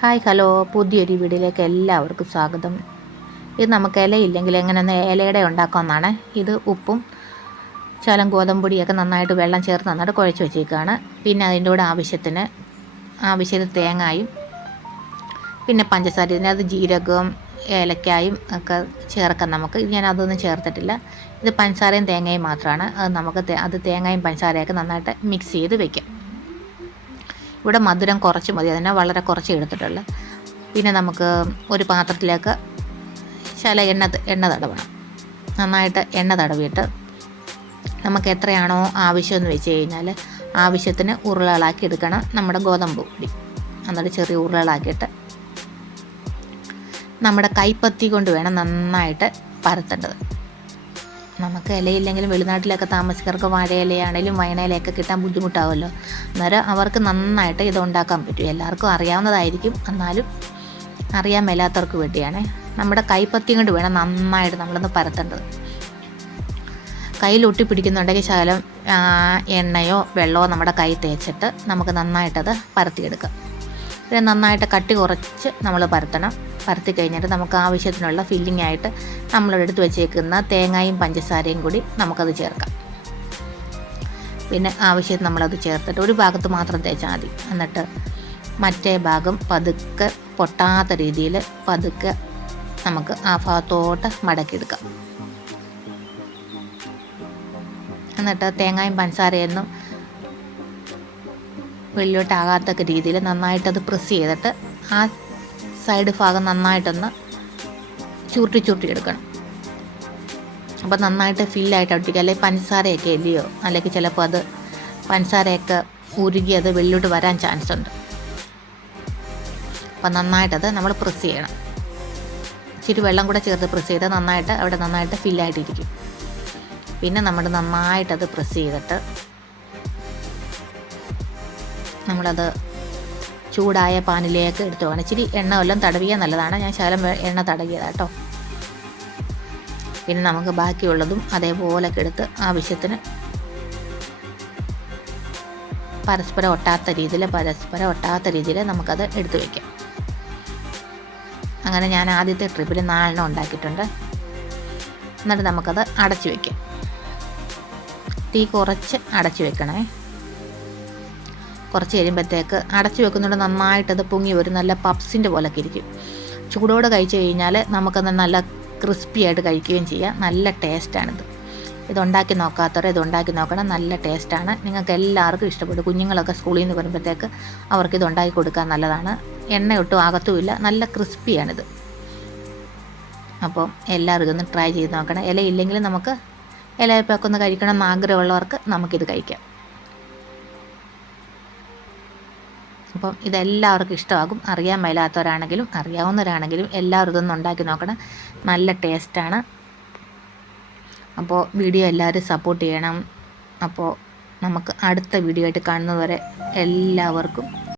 Hi hello. പുതിയൊരു വീഡിയോയിലേക്ക് എല്ലാവർക്കും സ്വാഗതം. ഇത് നമുക്ക് ഇലയില്ലെങ്കിൽ എങ്ങനെയൊന്ന് ഇലയുടെ ഉണ്ടാക്കാമെന്നാണ്. ഇത് ഉപ്പും ശലം ഗോതമ്പൊടിയൊക്കെ നന്നായിട്ട് വെള്ളം ചേർത്ത് നന്നായിട്ട് കുഴച്ച് വെച്ചേക്കാണ്. പിന്നെ അതിന്റെ കൂടെ ആവശ്യത്തിന് ആവശ്യത്തിന് തേങ്ങായും പിന്നെ പഞ്ചസാര ഇതിനകത്ത് ജീരകവും ഏലക്കായും ഒക്കെ ചേർക്കാം നമുക്ക്. ഞാൻ അതൊന്നും ചേർത്തിട്ടില്ല. ഇത് പഞ്ചസാരയും തേങ്ങയും മാത്രമാണ്. അത് നമുക്ക് അത് തേങ്ങയും പഞ്ചസാരയൊക്കെ നന്നായിട്ട് മിക്സ് ചെയ്ത് വെക്കാം. ഇവിടെ മധുരം കുറച്ച് മതി. അതിനെ വളരെ കുറച്ച് എടുത്തിട്ടുള്ളു. പിന്നെ നമുക്ക് ഒരു പാത്രത്തിലേക്ക് ശല എണ്ണ എണ്ണ തടവണം. നന്നായിട്ട് എണ്ണ തടവിയിട്ട് നമുക്ക് എത്രയാണോ ആവശ്യമെന്ന് വെച്ച് കഴിഞ്ഞാൽ ആവശ്യത്തിന് ഉരുളകളാക്കി എടുക്കണം നമ്മുടെ ഗോതമ്പ് പൊടി. എന്നിട്ട് ചെറിയ ഉരുളകളാക്കിയിട്ട് നമ്മുടെ കൈപ്പത്തി കൊണ്ട് വേണം നന്നായിട്ട് പരത്തേണ്ടത്. നമുക്ക് ഇലയില്ലെങ്കിലും വെളിനാട്ടിലൊക്കെ താമസിക്കാർക്ക് വാഴയിലയാണേലും വയണയിലയൊക്കെ കിട്ടാൻ ബുദ്ധിമുട്ടാവുമല്ലോ അന്നേരം അവർക്ക് നന്നായിട്ട് ഇത് ഉണ്ടാക്കാൻ പറ്റും. എല്ലാവർക്കും അറിയാവുന്നതായിരിക്കും. എന്നാലും അറിയാൻ മേലാത്തവർക്ക് വേണ്ടിയാണ്. നമ്മുടെ കൈപ്പത്തി കൊണ്ട് വേണം നന്നായിട്ട് നമ്മളൊന്ന് പരത്തേണ്ടത്. കയ്യിൽ ഒട്ടി പിടിക്കുന്നുണ്ടെങ്കിൽ ശകലം എണ്ണയോ വെള്ളമോ നമ്മുടെ കൈ തേച്ചിട്ട് നമുക്ക് നന്നായിട്ടത് പരത്തിയെടുക്കാം. ഇത് നന്നായിട്ട് കട്ടി കുറച്ച് നമ്മൾ പരത്തണം. പരത്തി കഴിഞ്ഞിട്ട് നമുക്ക് ആവശ്യത്തിനുള്ള ഫില്ലിംഗ് ആയിട്ട് നമ്മളിവിടെ എടുത്ത് വെച്ചേക്കുന്ന തേങ്ങയും പഞ്ചസാരയും കൂടി നമുക്കത് ചേർക്കാം. പിന്നെ ആവശ്യത്തിന് നമ്മളത് ചേർത്തിട്ട് ഒരു ഭാഗത്ത് മാത്രം തേച്ചാൽ മതി. എന്നിട്ട് മറ്റേ ഭാഗം പതുക്കെ പൊട്ടാത്ത രീതിയിൽ പതുക്കെ നമുക്ക് ആ ഭാഗത്തോട്ട് മടക്കിയെടുക്കാം. എന്നിട്ട് തേങ്ങയും പഞ്ചസാരയൊന്നും വെള്ളിലോട്ടാകാത്ത രീതിയിൽ നന്നായിട്ടത് പ്രസ് ചെയ്തിട്ട് ആ സൈഡ് ഭാഗം നന്നായിട്ടൊന്ന് ചുരുട്ടി ചുരുട്ടി എടുക്കണം. അപ്പോൾ നന്നായിട്ട് ഫില്ലായിട്ട് ഒട്ടിക്കുക അല്ലെങ്കിൽ പഞ്ചസാരയൊക്കെ ഇല്ലയോ അല്ലെങ്കിൽ ചിലപ്പോൾ അത് പഞ്ചസാരയൊക്കെ ഉരുകി അത് വെള്ളിലോട്ട് വരാൻ ചാൻസ് ഉണ്ട്. അപ്പോൾ നന്നായിട്ടത് നമ്മൾ പ്രസ് ചെയ്യണം. ഇച്ചിരി വെള്ളം കൂടെ ചേർത്ത് പ്രസ് ചെയ്ത് നന്നായിട്ട് അവിടെ നന്നായിട്ട് ഫില്ലായിട്ടിരിക്കും പിന്നെ നമ്മൾ നന്നായിട്ടത് പ്രസ് ചെയ്തിട്ട് നമ്മളത് ചൂടായ പാനിലേക്ക് എടുത്തു. പോകണം ഇച്ചിരി എണ്ണ വല്ലതും തടവിയാൽ നല്ലതാണ്. ഞാൻ ശകലം എണ്ണ തടവിയതാണ് കേട്ടോ പിന്നെ നമുക്ക് ബാക്കിയുള്ളതും അതേപോലൊക്കെ എടുത്ത് ആവശ്യത്തിന് പരസ്പരം ഒട്ടാത്ത രീതിയിൽ പരസ്പരം ഒട്ടാത്ത രീതിയിൽ നമുക്കത് എടുത്തു വയ്ക്കാം അങ്ങനെ ഞാൻ ആദ്യത്തെ ട്രിപ്പിൽ നാലെണ്ണം ഉണ്ടാക്കിയിട്ടുണ്ട്. എന്നിട്ട് നമുക്കത് അടച്ചു വയ്ക്കാം തീ കുറച്ച് അടച്ചു വെക്കണേ. കുറച്ച് കഴിയുമ്പോഴത്തേക്ക് അടച്ചു വെക്കുന്നുണ്ട് നന്നായിട്ടത് പൊങ്ങി വരും. നല്ല പപ്സിന്റെ പോലൊക്കെ ഇരിക്കും. ചൂടോടെ കഴിച്ചു കഴിഞ്ഞാൽ നമുക്കത് നല്ല ക്രിസ്പി ആയിട്ട് കഴിക്കുകയും ചെയ്യാം. നല്ല ടേസ്റ്റാണിത്. ഇതുണ്ടാക്കി നോക്കാത്തവർ ഇതുണ്ടാക്കി നോക്കണം. നല്ല ടേസ്റ്റാണ്. നിങ്ങൾക്ക് എല്ലാവർക്കും ഇഷ്ടപ്പെടും കുഞ്ഞുങ്ങളൊക്കെ സ്കൂളിൽ നിന്ന് വരുമ്പോഴത്തേക്ക് അവർക്ക് ഇതുണ്ടാക്കി കൊടുക്കാൻ നല്ലതാണ്. എണ്ണ ഒട്ടും ആകത്തുമില്ല. നല്ല ക്രിസ്പിയാണിത്. അപ്പോൾ എല്ലാവരും ഇതൊന്ന് ട്രൈ ചെയ്ത് നോക്കണം. ഇല ഇല്ലെങ്കിൽ നമുക്ക് ഇലയപ്പൊക്കെ ഒന്ന് കഴിക്കണം എന്ന് ആഗ്രഹമുള്ളവർക്ക് നമുക്കിത് കഴിക്കാം. അപ്പം ഇതെല്ലാവർക്കും ഇഷ്ടമാകും. അറിയാൻ മേലാത്തവരാണെങ്കിലും അറിയാവുന്നവരാണെങ്കിലും എല്ലാവരും ഇതൊന്നും ഉണ്ടാക്കി നോക്കണം. നല്ല ടേസ്റ്റാണ്. അപ്പോൾ വീഡിയോ എല്ലാവരും സപ്പോർട്ട് ചെയ്യണം. അപ്പോൾ നമുക്ക് അടുത്ത വീഡിയോ ആയിട്ട് കാണുന്നതുവരെ എല്ലാവർക്കും